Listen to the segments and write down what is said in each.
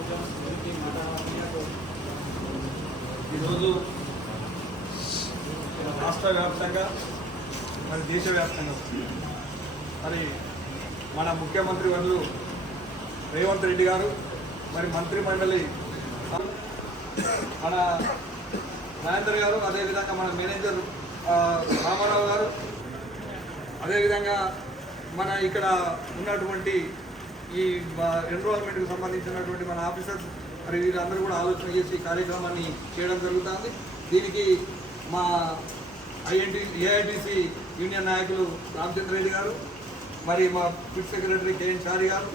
కోసం గురించి మాట్లాడాలన్నట్టు ఈరోజు రాష్ట్ర వ్యాప్తంగా మరి దేశవ్యాప్తంగా మరి మన ముఖ్యమంత్రి వర్లు రేవంత్ రెడ్డి గారు మరి మంత్రి మండలి మన నరేంద్ర గారు అదేవిధంగా మన మేనేజర్ రామారావు గారు అదేవిధంగా మన ఇక్కడ ఉన్నటువంటి ఈ ఎన్రోల్మెంట్కి సంబంధించినటువంటి మన ఆఫీసర్స్ మరి వీరందరూ కూడా ఆలోచన చేసి కార్యక్రమాన్ని చేయడం జరుగుతుంది. దీనికి మా ఐఎన్టీ ఏఐటీసీ యూనియన్ నాయకులు రామచంద్ర రెడ్డి గారు మరి మా ఫిట్ సెక్రటరీ కేఎన్ చారి గారు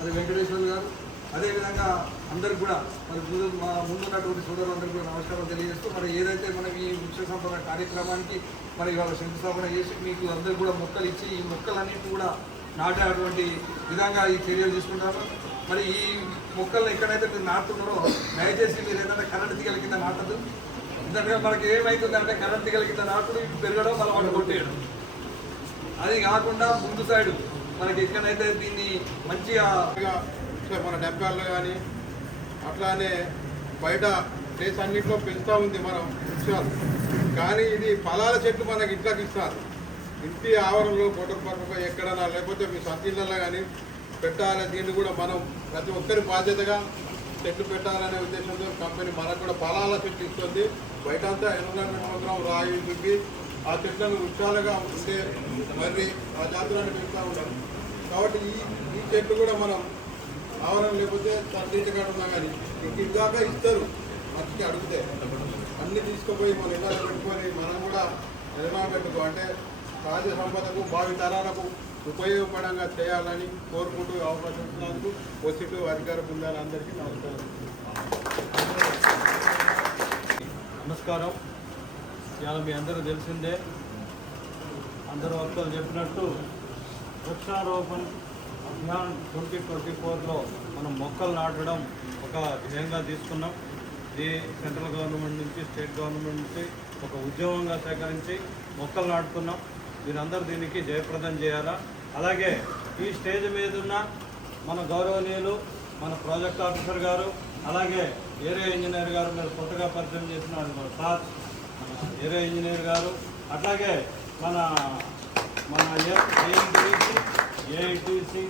అది వెంకటేశ్వర్లు గారు. అదేవిధంగా అందరికి కూడా మరి ముందు మా ముందున్నటువంటి సోదరులందరికీ కూడా నమస్కారం తెలియజేస్తూ మరి ఏదైతే మనం ఈ వృక్ష సంపద కార్యక్రమానికి మరి ఇవాళ శంకుస్థాపన చేసి మీకు అందరికీ కూడా మొక్కలు ఇచ్చి ఈ మొక్కలన్నింటినీ కూడా నాటినటువంటి విధంగా ఈ చర్యలు తీసుకుంటారు. మరి ఈ మొక్కలను ఎక్కడైతే మీరు నాటుతున్నారో దయచేసి మీరు ఏదైనా కరెంట్ తీగల కింద నాటదు ఎందుకంటే మనకి ఏమవుతుందంటే కరెంట్ తీగల కింద నాటుడు ఇటు పెరగడం మళ్ళీ వాటి కొట్టేయడం. అది కాకుండా ముందు సైడ్ మనకి ఎక్కడైతే దీన్ని మంచిగా మన డబ్బాల్లో కానీ అట్లానే బయట ప్లేస్ అన్నింటిలో పెంచుతూ ఉంది మనం వృక్షాలు. కానీ ఇది ఫలాల చెట్లు మనకి ఇంట్లోకి ఇస్తారు. ఇంటి ఆవరణలో బొటర్ పరుపుగా ఎక్కడైనా లేకపోతే మీ సొంత కానీ పెట్టాలి దీన్ని కూడా మనం ప్రతి ఒక్కరి బాధ్యతగా చెట్లు పెట్టాలనే ఉద్దేశంతో కంపెనీ మనకు కూడా ఫలాల చెట్లు ఇస్తుంది. బయట అంతా ఎన్విరాన్మెంట్ మాత్రం రాయి దుబ్బి ఆ చెట్లను వృక్షాలుగా ఉండే మరి ఆ జాతులను పెంచుతూ ఉంటారు కాబట్టి ఈ ఈ చెట్లు కూడా మనం ఆవరణ లేకపోతే తరలించగా ఉన్నా కానీ ఇంక ఇస్తారు. మనిషికి అడిగితే. అన్ని తీసుకుపోయి మన ఇళ్ళలో పెట్టుకొని మనం కూడా ఎన్విరాన్మెంట్కు అంటే సహజ సంపదకు భావి తరాలకు ఉపయోగపడంగా చేయాలని కోరుకుంటూ అవకాశం ఇచ్చినందుకు వచ్చిట్టు అధికార బృందాలందరికీ నమస్కారం. నమస్కారం. ఇవాళ మీ అందరూ తెలిసిందే అందరూ వక్తలు చెప్పినట్టు వృక్షారోపణ అభియాన్ ట్వంటీ ట్వంటీ ఫోర్లో మనం మొక్కలు నాటడం ఒక ధ్యేయంగా తీసుకున్నాం. ఇది సెంట్రల్ గవర్నమెంట్ నుంచి స్టేట్ గవర్నమెంట్ నుంచి ఒక ఉద్యమంగా సేకరించి మొక్కలు నాటుతున్నాం మీరందరూ దీనికి జయప్రదం చేయాలా? అలాగే ఈ స్టేజ్ మీద ఉన్న మన గౌరవనీయులు మన ప్రాజెక్ట్ ఆఫీసర్ గారు అలాగే ఏరియా ఇంజనీర్ గారు మీరు కొత్తగా పరిచయం చేసిన మన సార్ మన ఏరియా ఇంజనీర్ గారు అట్లాగే మన మన ఏఐటీసీ ఏఐటీసీ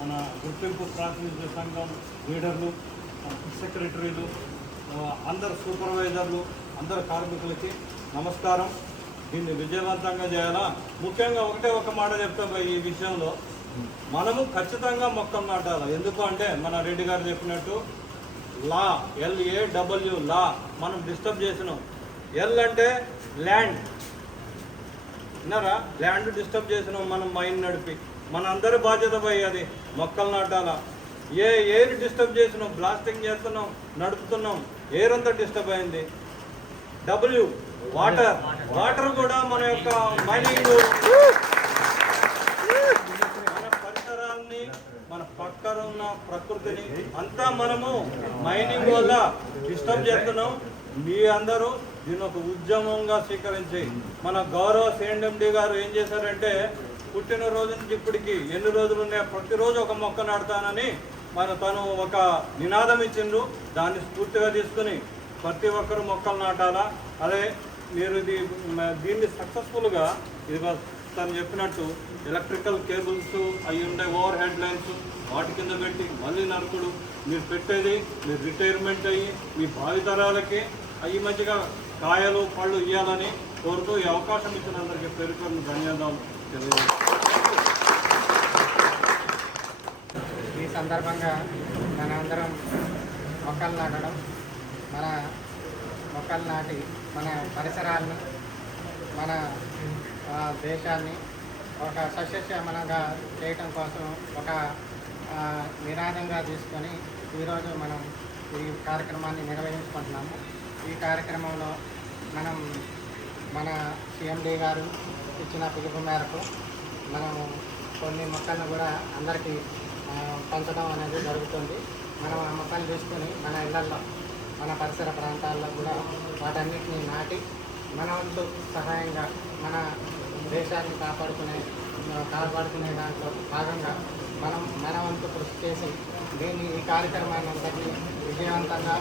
మన గుర్తింపు ప్రాతినిధ్య సంఘం లీడర్లు మన సెక్రటరీలు అందరు సూపర్వైజర్లు అందరు కార్మికులకి నమస్కారం. దీన్ని విజయవంతంగా చేయాలా? ముఖ్యంగా ఒకటే ఒక మాట చెప్తాం ఈ విషయంలో. మనము ఖచ్చితంగా మొక్కలు నాటాలి? ఎందుకు అంటే మన రెడ్డి గారు చెప్పినట్టు లా ఎల్ఏ డబ్ల్యూ లా మనం డిస్టర్బ్ చేసినాం. ఎల్ అంటే ల్యాండ్. విన్నారా? ల్యాండ్ డిస్టర్బ్ చేసినాం మనం మైండ్ నడిపి. మన అందరి బాధ్యత పోయి అది మొక్కలు నాటాలా? ఏ ఎయిర్ డిస్టర్బ్ చేసినాం? బ్లాస్టింగ్ చేస్తున్నాం నడుపుతున్నాం. ఎయిర్ అంతా డిస్టర్బ్ అయింది. డబ్ల్యూ వాటర్ వాటర్ కూడా మన యొక్క మైనింగ్. మన పరిసరాల్ని మన పక్కన ఉన్న ప్రకృతిని అంతా మనము మైనింగ్ వల్ల డిస్టర్బ్ చేస్తున్నాం. మీ అందరూ దీన్ని ఒక ఉద్యమంగా స్వీకరించి మన గౌరవ సిఎండి గారు ఏం చేశారంటే పుట్టినరోజు నుంచి ఇప్పటికి ఎన్ని రోజులు ఉన్నాయో? ప్రతిరోజు ఒక మొక్క నాటుతానని మన తను ఒక నినాదం ఇచ్చిండ్రు దాన్ని స్ఫూర్తిగా తీసుకుని ప్రతి ఒక్కరు మొక్కలు నాటాలా? అదే మీరు ఇది దీన్ని సక్సెస్ఫుల్గా ఇది తను చెప్పినట్టు ఎలక్ట్రికల్ కేబుల్స్ అవి ఉండే ఓవర్ హెడ్ లైన్స్ వాటి కింద పెట్టి మళ్ళీ నరుకుడు. మీరు పెట్టేది మీరు రిటైర్మెంట్ అయ్యి మీ భావితరాలకి అవి మంచిగా కాయలు పళ్ళు ఇవ్వాలని కోరుతూ ఈ అవకాశం ఇచ్చినందరికీ పేరు పేరున ధన్యవాదాలు ఈ సందర్భంగా మనందరం మొక్కలు నాటడం మన మొక్కలు నాటి మన పరిసరాల్ని మన దేశాన్ని ఒక సస్యశ్యామలంగా చేయటం కోసం ఒక ఆ, నినాదంగా తీసుకొని ఈరోజు మనం ఈ కార్యక్రమాన్ని నిర్వహించుకుంటున్నాము. ఈ కార్యక్రమంలో మనం మన సిఎండి గారు ఇచ్చిన పిలుపు మేరకు మనం కొన్ని మొక్కలను కూడా అందరికీ పెంచడం పంచడం అనేది జరుగుతుంది. మనం ఆ మొక్కలు తీసుకొని మన ఇళ్ళలో మన పరిసర ప్రాంతాల్లో కూడా వాటన్నిటిని నాటి మన వంతు సహాయంగా మన దేశాన్ని కాపాడుకునే కాపాడుకునే దాంట్లో భాగంగా మనం మన వంతు కృషి చేసి దీన్ని ఈ కార్యక్రమాన్ని అందరినీ విజయవంతంగా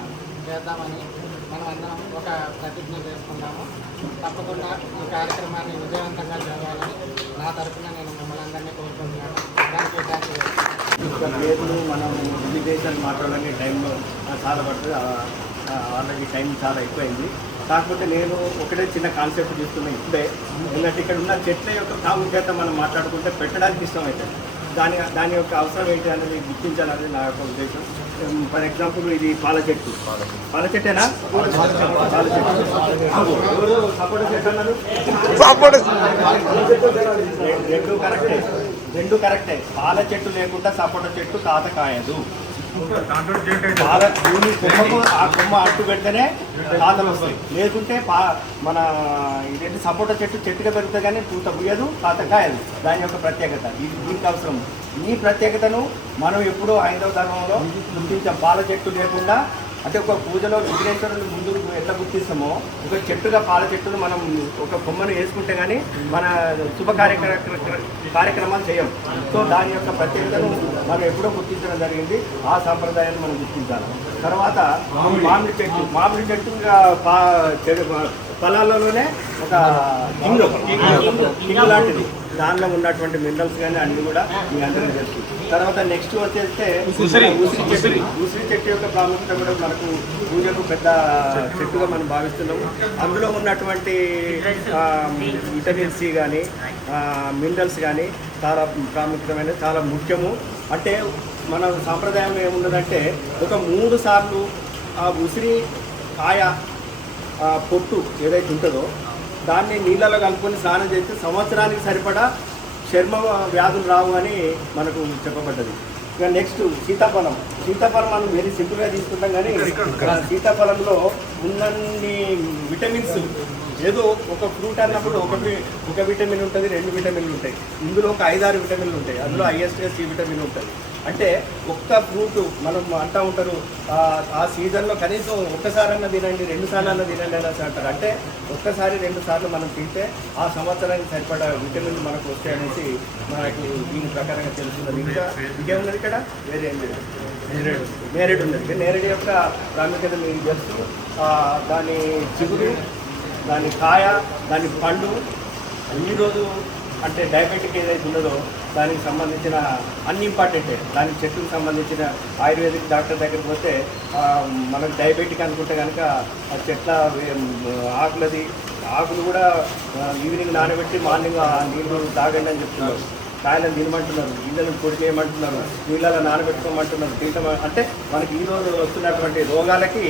చేద్దామని మనం అందరం ఒక ప్రతిజ్ఞ చేసుకుందాము. తప్పకుండా ఈ కార్యక్రమాన్ని విజయవంతంగా జరగాలని నా తరఫున నేను మిమ్మల్ని అందరినీ కోరుకుంటున్నాను. దానికి థ్యాంక్ యూ పేర్లు మనం ఇన్విటేషన్ మాట్లాడడానికి టైంలో చాలా పడుతుంది. వాళ్ళకి టైం చాలా ఎక్కువైంది. కాకపోతే నేను ఒకటే చిన్న కాన్సెప్ట్ చూస్తున్నా ఇప్పుడే. ఎందుకంటే ఇక్కడ ఉన్న చెట్ల యొక్క ప్రాముఖ్యత మనం మాట్లాడుకుంటే పెట్టడానికి ఇష్టమవుతుంది దాని దాని యొక్క అవసరం ఏంటి అనేది గుర్తించాలనేది నా యొక్క ఉద్దేశం. ఫర్ ఎగ్జాంపుల్ ఇది పాల చెట్టు. పాల చెట్టేనా? పాల చెట్టు. సపోటా చెట్టు అన్నారు రెండు కరెక్టే. రెండు కరెక్టే. పాల చెట్టు లేకుండా సపోటా చెట్టు తాత కాయదు. పాల భూమి కొమ్మకు ఆ కొమ్మ అట్టు పెడితేనే తాతలు వస్తాయి. లేకుంటే పా మన ఇదేంటి సపోటా చెట్టు చెట్టుగా పెరుగుతుంది కానీ పూత పుయ్యదు తాత కాయదు. దాని యొక్క ప్రత్యేకత. ఇది దీనికి అవసరం. ఈ ప్రత్యేకతను మనం ఎప్పుడూ హైందవ ధర్మంలో గుర్తించాం. పాల చెట్టు లేకుండా అంటే ఒక పూజలో విఘ్నేశ్వరుని ముందు ఎట్లా గుర్తిస్తామో ఒక చెట్టుగా పాల చెట్టును మనం ఒక కొమ్మను వేసుకుంటే కానీ మన శుభ కార్యక్ర కార్యక్రమాలు చేయం. సో దాని యొక్క ప్రత్యేకతను మనం ఎప్పుడో గుర్తించడం జరిగింది. ఆ సాంప్రదాయాన్ని మనం గుర్తించాలి. తర్వాత మామిడి. చెట్టు. మామిడి చెట్టు ఇంకా పా చెడు పొలాల్లోనే ఒక కింగ్ కింగ్ లాంటిది. దానిలో ఉన్నటువంటి మినరల్స్ కానీ అన్ని కూడా మీ అందరికీ తెలుసు తర్వాత నెక్స్ట్ వచ్చేస్తే ఉసిరి. చెట్టు. ఉసిరి. చెట్టు యొక్క ప్రాముఖ్యత కూడా మనకు పూజకు పెద్ద చెట్టుగా మనం భావిస్తున్నాము. అందులో ఉన్నటువంటి విటమిన్ సి కానీ మినరల్స్ కానీ చాలా ప్రాముఖ్యమైన చాలా ముఖ్యము. అంటే మన సాంప్రదాయం ఏమున్నదంటే ఒక మూడు సార్లు ఆ ఉసిరి కాయ పొట్టు ఏదైతే ఉంటుందో దాన్ని నీళ్ళలో కలుపుకొని స్నానం చేస్తే సంవత్సరానికి సరిపడా చర్మ వ్యాధులు రావు అని మనకు చెప్పబడ్డది. ఇక నెక్స్ట్ సీతాఫలం. సీతాఫలం మనం వెరీ సింపుల్గా తీసుకుంటాం కానీ సీతాఫలంలో ఉన్నన్ని విటమిన్స్ ఏదో ఒక ఫ్రూట్ అన్నప్పుడు ఒకటి ఒక విటమిన్ ఉంటుంది రెండు విటమిన్లు ఉంటాయి. ఇందులో ఒక ఐదారు విటమిన్లు ఉంటాయి. అందులో ఐఎస్గా సి విటమిన్ ఉంటుంది. అంటే ఒక్క ఫ్రూట్ మనం అంటూ ఉంటారు ఆ, సీజన్లో కనీసం ఒక్కసారన్నా తినండి రెండు సార్లు అన్న తినండి అనేసి అంటారు. అంటే ఒక్కసారి రెండు సార్లు మనం తింటే ఆ సంవత్సరానికి సరిపడా విటమిన్లు మనకు వస్తాయనేసి మనకు దీని ప్రకారంగా తెలుస్తున్నది ఇంకా ఇంకేమున్నది ఇక్కడ? వేరే ఏం లేదు. నేరేడు. ఉన్నది. నేరేడు యొక్క ప్రాముఖ్యత మీకు తెలుసు. దాని చిగురు దాని కాయ దాని పండు ఈరోజు అంటే డయాబెటిక్ ఏదైతే ఉన్నదో దానికి సంబంధించిన అన్ని ఇంపార్టెంటే దాని చెట్టుకు సంబంధించిన ఆయుర్వేదిక్ డాక్టర్ దగ్గరికి పోతే మనకు డయాబెటిక్ అనుకుంటే కనుక ఆ చెట్ల ఆకులది ఆకులు కూడా ఈవినింగ్ నానబెట్టి మార్నింగ్ ఆ నీళ్ళు తాగండి అని చెప్తున్నారు. కాయలను తినమంటున్నారు నీళ్ళను పొడి చేయమంటున్నారు నీళ్ళలో నానబెట్టుకోమంటున్నారు తింటామ అంటే మనకి ఈ రోజు వస్తున్నటువంటి రోగాలకి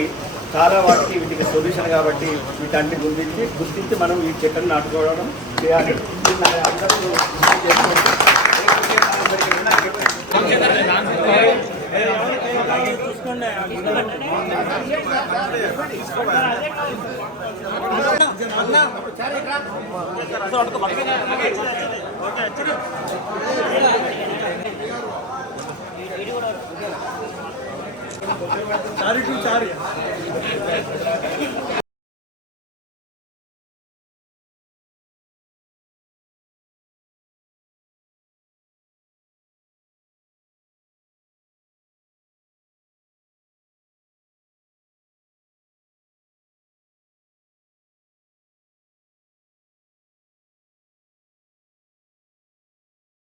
చాలా వాటికి వీటికి సొల్యూషన్ కాబట్టి వీటన్ని గుర్తించి గుర్తించి మనం ఈ చెట్లను నాటుకోవడం చేయాలి. చూసుకోండి चार टू चार